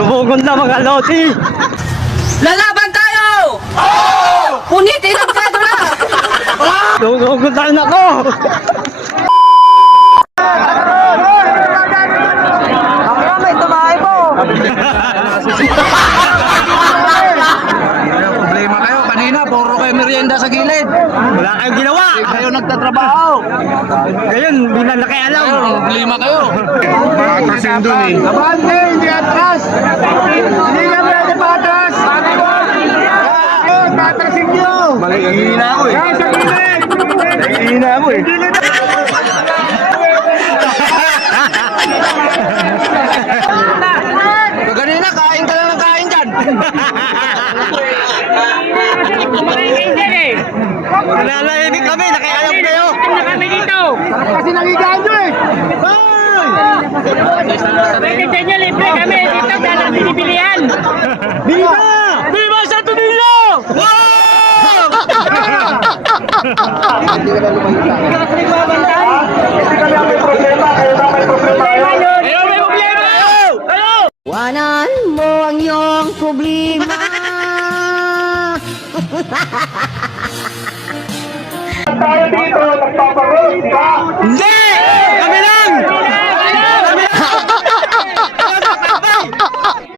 Lumugod na mga loti. Lalaban tayo! Punitin ang kadula! Lumugod tayo na ko. May tumahay po! Problema kayo. Kanina, puro kayo merienda sa gilid. Wala kayong ginawa. Kayo nagtatrabaho. Ngayon, hindi na nakialam. Problema kayo. Makatrasin dun eh. Abante, hindi atras. Hindi ka pwede patras. Tatrasin nyo. Mahihina ako eh. Sa gilid. Mahihina ako eh. Kanina, kain ka lang ng kain dyan. Nananahimik kami, nakialam kayo. Kasi nangigaan nyo eh. Pwede sa inyo, libre kami. Dito, dala binibilihan. Viva! Viva Santo Niño! Ayaw, may problema! Wanan mo ang iyong problema. Tayo dito, nagpaparoon, di ba? Hindi!